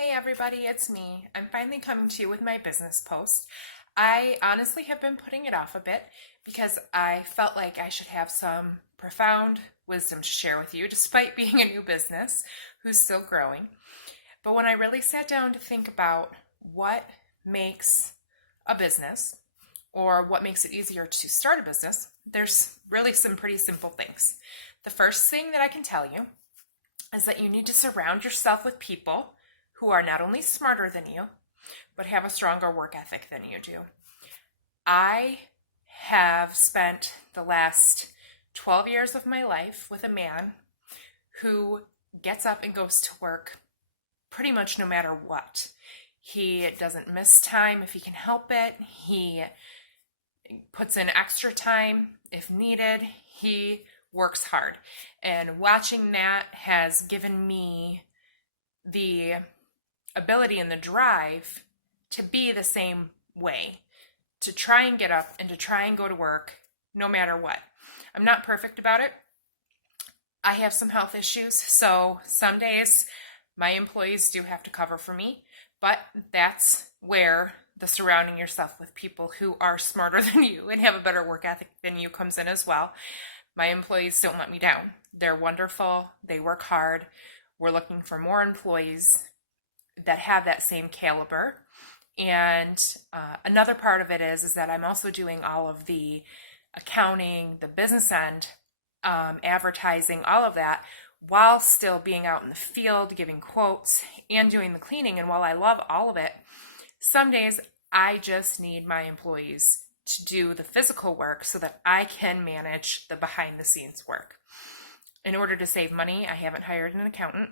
Hey everybody, it's me. I'm finally coming to you with my business post. I honestly have been putting it off a bit because I felt like I should have some profound wisdom to share with you, despite being a new business who's still growing. But when I really sat down to think about what makes a business or what makes it easier to start a business, there's really some pretty simple things. The first thing that I can tell you is that you need to surround yourself with people who are not only smarter than you, but have a stronger work ethic than you do. I have spent the last 12 years of my life with a man who gets up and goes to work pretty much no matter what. He doesn't miss time if he can help it. He puts in extra time if needed. He works hard. And watching that has given me the ability and the drive to be the same way, to try and get up and to try and go to work no matter what. I'm not perfect about it. I have some health issues, so some days my employees do have to cover for me, but that's where the surrounding yourself with people who are smarter than you and have a better work ethic than you comes in as well. My employees don't let me down. They're wonderful. They work hard. We're looking for more employees that have that same caliber. And another part of it is that I'm also doing all of the accounting, the business end, advertising, all of that, while still being out in the field, giving quotes, and doing the cleaning. And while I love all of it, some days I just need my employees to do the physical work so that I can manage the behind the scenes work. In order to save money, I haven't hired an accountant.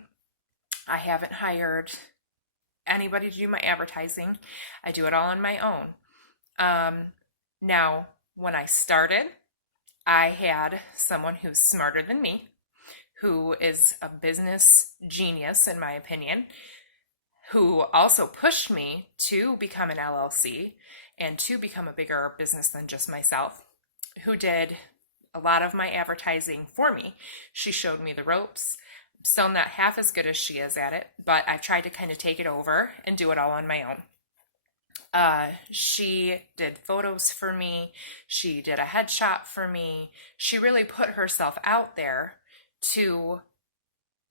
I haven't hired anybody to do my advertising. I do it all on my own. Now, when I started, I had someone who's smarter than me, who is a business genius, in my opinion, who also pushed me to become an LLC and to become a bigger business than just myself, who did a lot of my advertising for me. She showed me the ropes. I'm still not half as good as she is at it, but I've tried to kind of take it over and do it all on my own. She did photos for me. She did a headshot for me. She really put herself out there to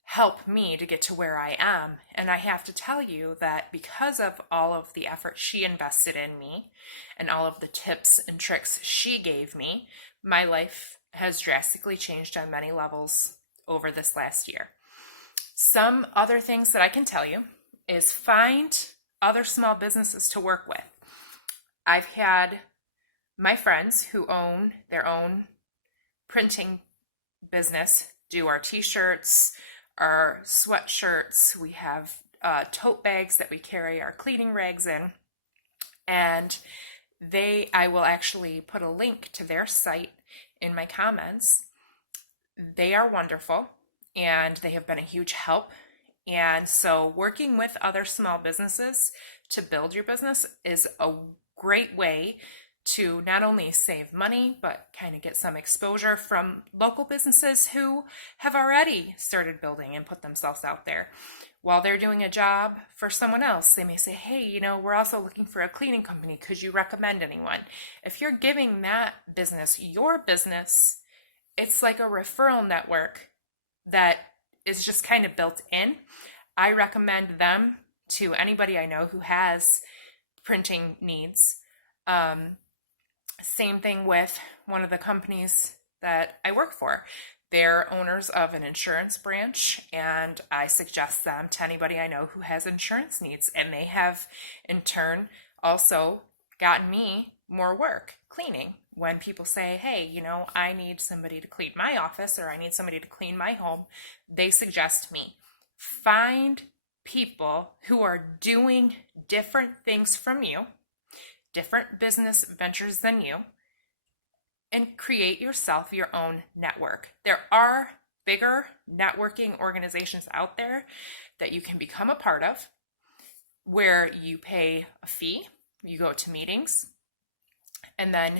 help me to get to where I am. And I have to tell you that because of all of the effort she invested in me and all of the tips and tricks she gave me, my life has drastically changed on many levels over this last year. Some other things that I can tell you is find other small businesses to work with. I've had my friends who own their own printing business do our t-shirts, our sweatshirts. We have tote bags that we carry our cleaning rags in, and I will actually put a link to their site in my comments. They are wonderful and they have been a huge help. And so working with other small businesses to build your business is a great way to not only save money, but kind of get some exposure from local businesses who have already started building and put themselves out there. While they're doing a job for someone else, they may say, hey, we're also looking for a cleaning company. Could you recommend anyone? If you're giving that business your business, it's like a referral network that is just kind of built in. I recommend them to anybody I know who has printing needs. Same thing with one of the companies that I work for. They're owners of an insurance branch, and I suggest them to anybody I know who has insurance needs. And they have, in turn, also gotten me more work cleaning. When people say, hey, I need somebody to clean my office or I need somebody to clean my home, they suggest me. Find people who are doing different things from you, different business ventures than you, and create yourself your own network. There are bigger networking organizations out there that you can become a part of, where you pay a fee, you go to meetings, and then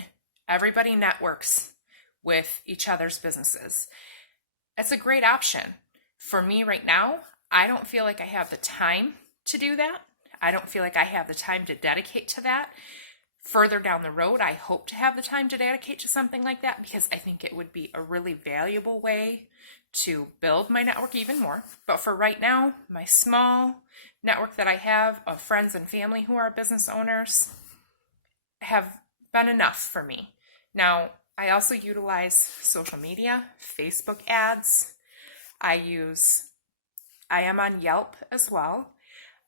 everybody networks with each other's businesses. It's a great option. For me right now, I don't feel like I have the time to do that. I don't feel like I have the time to dedicate to that. Further down the road, I hope to have the time to dedicate to something like that because I think it would be a really valuable way to build my network even more. But for right now, my small network that I have of friends and family who are business owners have been enough for me. Now, I also utilize social media, Facebook ads. I am on Yelp as well.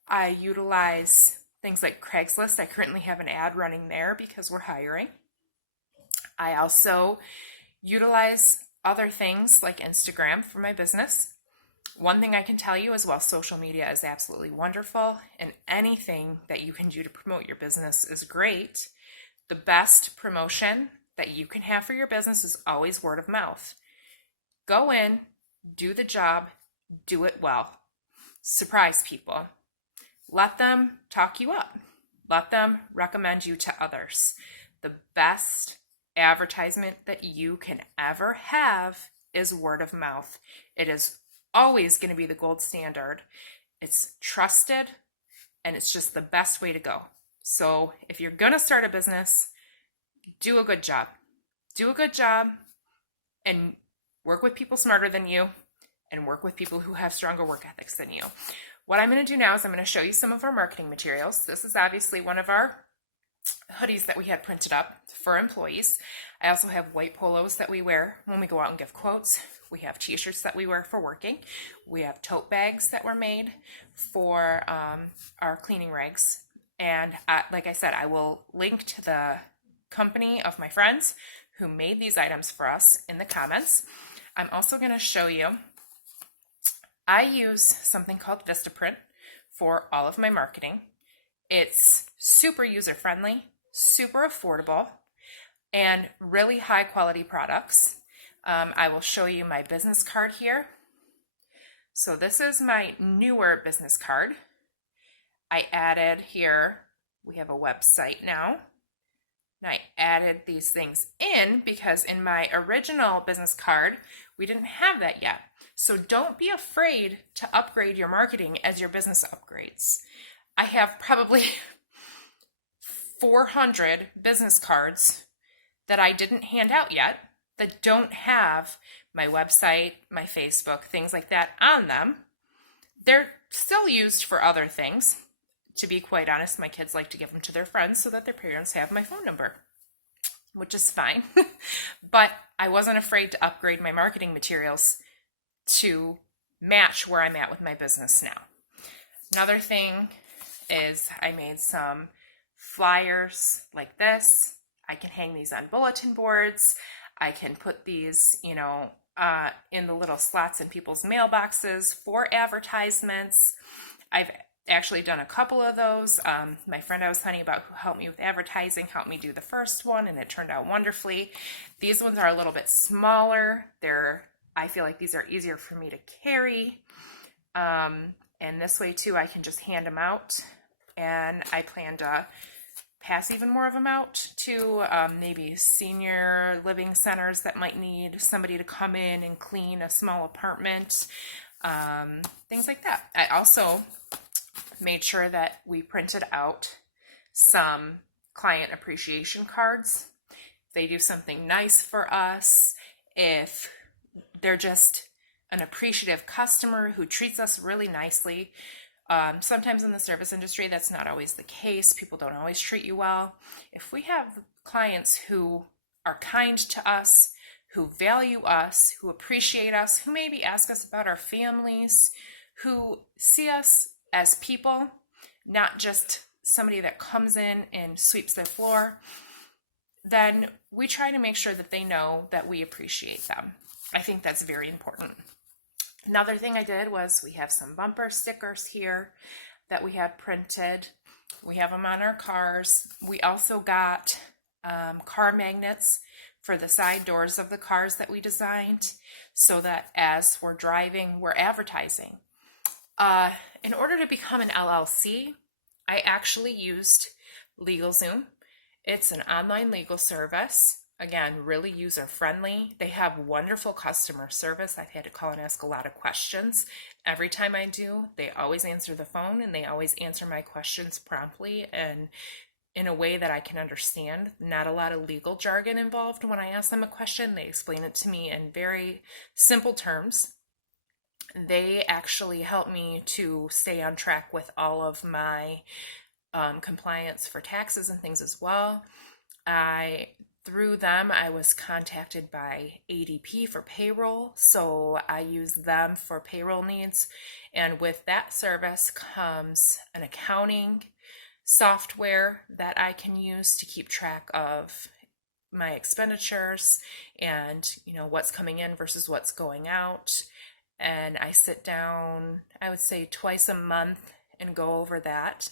I utilize things like Craigslist. I currently have an ad running there because we're hiring. I also utilize other things like Instagram for my business. One thing I can tell you is while social media is absolutely wonderful and anything that you can do to promote your business is great, the best promotion that you can have for your business is always word of mouth. Go in, do the job, do it well. Surprise people. Let them talk you up. Let them recommend you to others. The best advertisement that you can ever have is word of mouth. It is always going to be the gold standard. It's trusted and it's just the best way to go. So if you're going to start a business, do a good job. Do a good job and work with people smarter than you and work with people who have stronger work ethics than you. What I'm going to do now is I'm going to show you some of our marketing materials. This is obviously one of our hoodies that we had printed up for employees. I also have white polos that we wear when we go out and give quotes. We have t-shirts that we wear for working. We have tote bags that were made for our cleaning rags. And like I said, I will link to the company of my friends who made these items for us in the comments. I'm also going to show you, I use something called Vistaprint for all of my marketing. It's super user-friendly, super affordable, and really high-quality products. I will show you my business card here. So this is my newer business card. I added here, we have a website now. And I added these things in because in my original business card, we didn't have that yet. So don't be afraid to upgrade your marketing as your business upgrades. I have probably 400 business cards that I didn't hand out yet that don't have my website, my Facebook, things like that on them. They're still used for other things. To be quite honest, my kids like to give them to their friends so that their parents have my phone number, which is fine. But I wasn't afraid to upgrade my marketing materials to match where I'm at with my business now. Another thing is I made some flyers like this. I can hang these on bulletin boards. I can put these, in the little slots in people's mailboxes for advertisements. I've actually done a couple of those. My friend I was telling you about who helped me with advertising helped me do the first one and it turned out wonderfully. These ones are a little bit smaller. I feel like these are easier for me to carry. And this way too, I can just hand them out, and I plan to pass even more of them out to maybe senior living centers that might need somebody to come in and clean a small apartment, things like that. I also made sure that we printed out some client appreciation cards. If they do something nice for us, if they're just an appreciative customer who treats us really nicely. Sometimes in the service industry, that's not always the case. People don't always treat you well. If we have clients who are kind to us, who value us, who appreciate us, who maybe ask us about our families, who see us as people, not just somebody that comes in and sweeps their floor, then we try to make sure that they know that we appreciate them. I think that's very important. Another thing I did was we have some bumper stickers here that we had printed. We have them on our cars. We also got car magnets for the side doors of the cars that we designed so that as we're driving, we're advertising. In order to become an LLC, I actually used LegalZoom. It's an online legal service. Again, really user friendly. They have wonderful customer service. I've had to call and ask a lot of questions. Every time I do, they always answer the phone and they always answer my questions promptly and in a way that I can understand. Not a lot of legal jargon involved when I ask them a question. They explain it to me in very simple terms. They actually help me to stay on track with all of my compliance for taxes and things as well. Through them, I was contacted by ADP for payroll, so I use them for payroll needs. And with that service comes an accounting software that I can use to keep track of my expenditures and what's coming in versus what's going out. And I sit down, I would say twice a month, and go over that.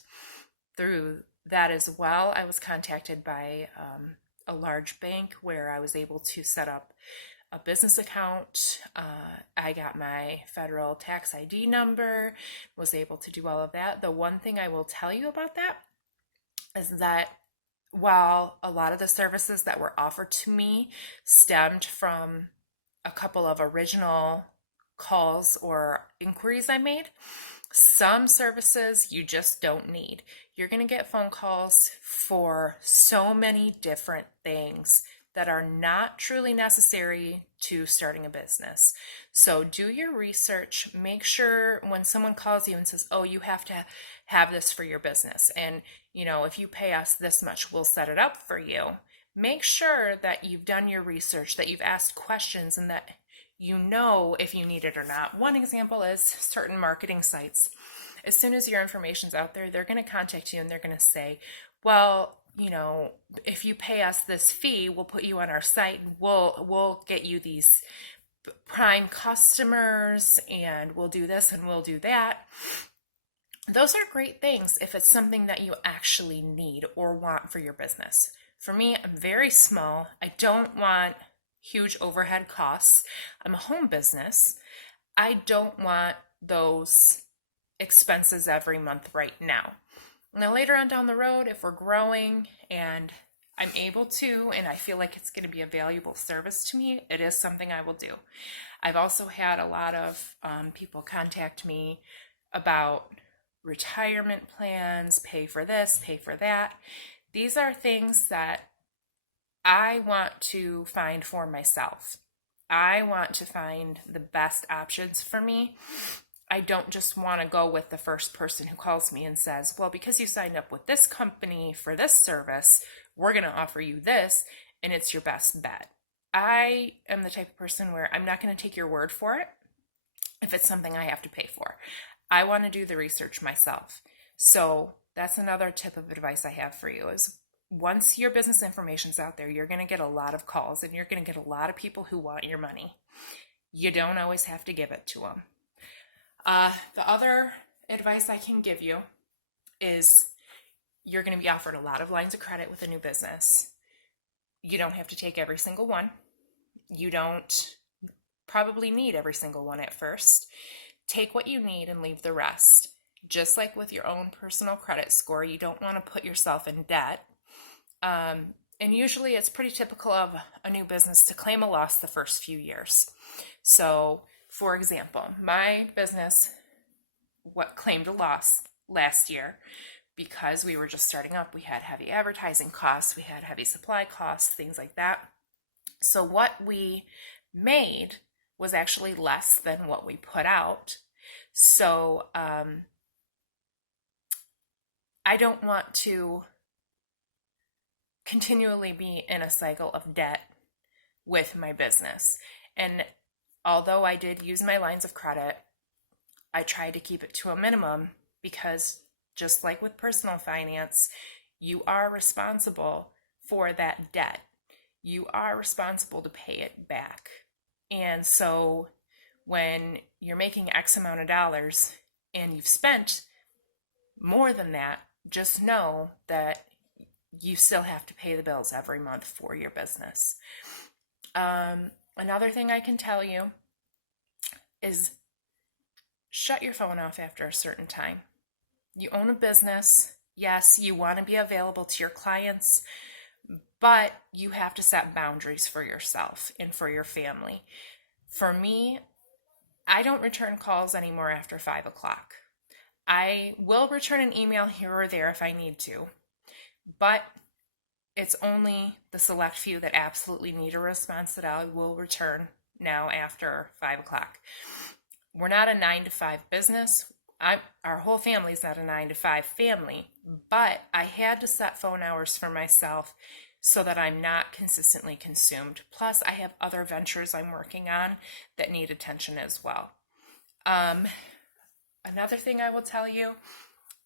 Through that as well, I was contacted by a large bank where I was able to set up a business account. I got my federal tax ID number, was able to do all of that. The one thing I will tell you about that is that while a lot of the services that were offered to me stemmed from a couple of original calls or inquiries I made, some services you just don't need. You're going to get phone calls for so many different things that are not truly necessary to starting a business. So do your research. Make sure when someone calls you and says, oh, you have to have this for your business, and if you pay us this much, we'll set it up for you. Make sure that you've done your research, that you've asked questions, and that if you need it or not. One example is certain marketing sites. As soon as your information's out there, they're going to contact you and they're going to say, well, if you pay us this fee, we'll put you on our site and we'll get you these prime customers and we'll do this and we'll do that. Those are great things if it's something that you actually need or want for your business. For me, I'm very small. I don't want huge overhead costs. I'm a home business. I don't want those expenses every month right now. Now, later on down the road, if we're growing and I'm able to, and I feel like it's going to be a valuable service to me, it is something I will do. I've also had a lot of people contact me about retirement plans, pay for this, pay for that. These are things that I want to find for myself. I want to find the best options for me. I don't just want to go with the first person who calls me and says, well, because you signed up with this company for this service, we're going to offer you this, and it's your best bet. I am the type of person where I'm not going to take your word for it if it's something I have to pay for. I want to do the research myself. So that's another tip of advice I have for you is once your business information's out there, you're going to get a lot of calls and you're going to get a lot of people who want your money. You don't always have to give it to them. The other advice I can give you is you're going to be offered a lot of lines of credit with a new business. You don't have to take every single one. You don't probably need every single one at first. Take what you need and leave the rest. Just like with your own personal credit score, you don't want to put yourself in debt. And usually it's pretty typical of a new business to claim a loss the first few years. So, for example, my business claimed a loss last year because we were just starting up. We had heavy advertising costs, we had heavy supply costs, things like that. So what we made was actually less than what we put out. So I don't want to continually be in a cycle of debt with my business. And although I did use my lines of credit, I tried to keep it to a minimum because just like with personal finance, you are responsible for that debt. You are responsible to pay it back. And so when you're making X amount of dollars and you've spent more than that, just know that you still have to pay the bills every month for your business. Another thing I can tell you is shut your phone off after a certain time. You own a business. Yes, you want to be available to your clients, but you have to set boundaries for yourself and for your family. For me, I don't return calls anymore after 5 o'clock. I will return an email here or there if I need to, but it's only the select few that absolutely need a response that I will return now after 5 o'clock. We're not a 9 to 5 business. Our whole family is not a 9 to 5 family, but I had to set phone hours for myself so that I'm not consistently consumed. Plus, I have other ventures I'm working on that need attention as well. Another thing I will tell you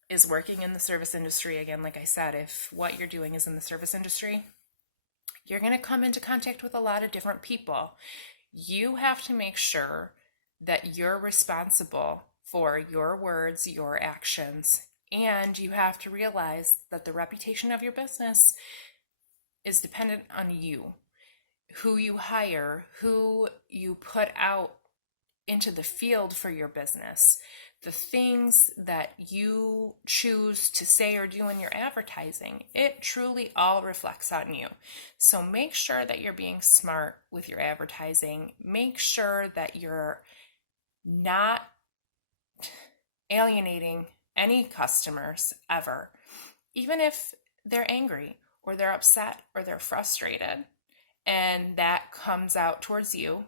is working in the service industry. Again, like I said, if what you're doing is in the service industry, you're going to come into contact with a lot of different people. You have to make sure that you're responsible for your words, your actions, and you have to realize that the reputation of your business is dependent on you, who you hire, who you put out into the field for your business, the things that you choose to say or do in your advertising. It truly all reflects on you. So make sure that you're being smart with your advertising. Make sure that you're not alienating any customers ever, even if they're angry or they're upset or they're frustrated, and that comes out towards you.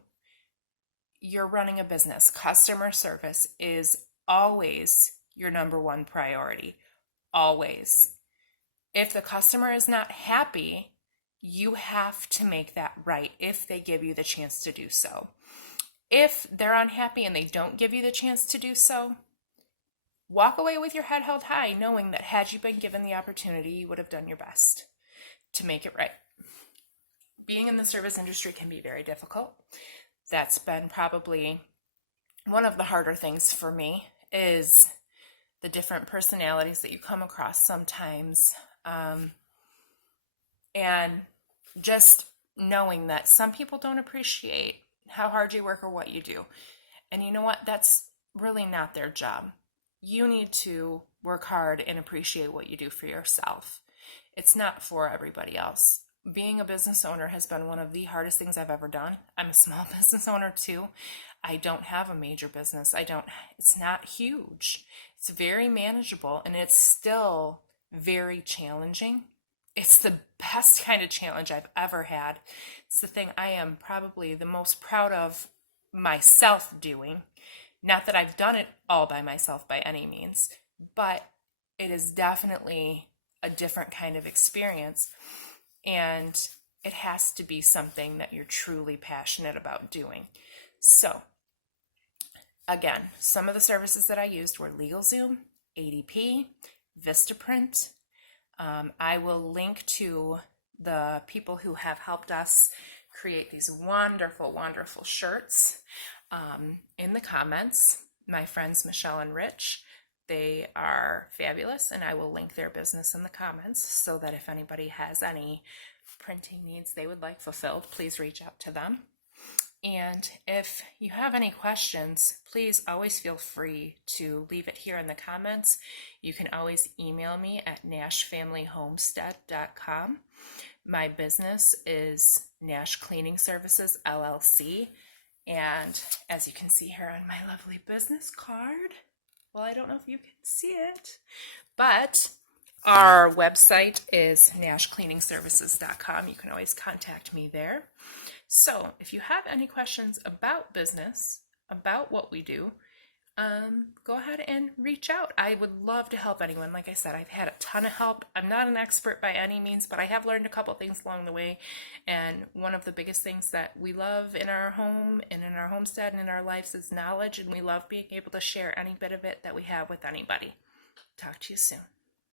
You're running a business. Customer service is always your number one priority. Always. If the customer is not happy, you have to make that right if they give you the chance to do so. If they're unhappy and they don't give you the chance to do so, walk away with your head held high, knowing that had you been given the opportunity, you would have done your best to make it right. Being in the service industry can be very difficult. That's been probably one of the harder things for me, is the different personalities that you come across sometimes. And just knowing that some people don't appreciate how hard you work or what you do. And you know what? That's really not their job. You need to work hard and appreciate what you do for yourself. It's not for everybody else. Being a business owner has been one of the hardest things I've ever done. I'm a small business owner too. I don't have a major business. It's not huge. It's very manageable, and it's still very challenging. It's the best kind of challenge I've ever had. It's the thing I am probably the most proud of myself doing. Not that I've done it all by myself by any means, but it is definitely a different kind of experience. And it has to be something that you're truly passionate about doing. So, again, some of the services that I used were LegalZoom, ADP, Vistaprint. I will link to the people who have helped us create these wonderful, wonderful shirts in the comments. My friends Michelle and Rich, they are fabulous, and I will link their business in the comments so that if anybody has any printing needs they would like fulfilled, please reach out to them. And if you have any questions, please always feel free to leave it here in the comments. You can always email me at nashfamilyhomestead.com. My business is Nash Cleaning Services, LLC. And as you can see here on my lovely business card, well, I don't know if you can see it, but our website is nashcleaningservices.com. You can always contact me there. So if you have any questions about business, about what we do, go ahead and reach out. I would love to help anyone. Like I said, I've had a ton of help. I'm not an expert by any means, but I have learned a couple things along the way. And one of the biggest things that we love in our home and in our homestead and in our lives is knowledge. And we love being able to share any bit of it that we have with anybody. Talk to you soon.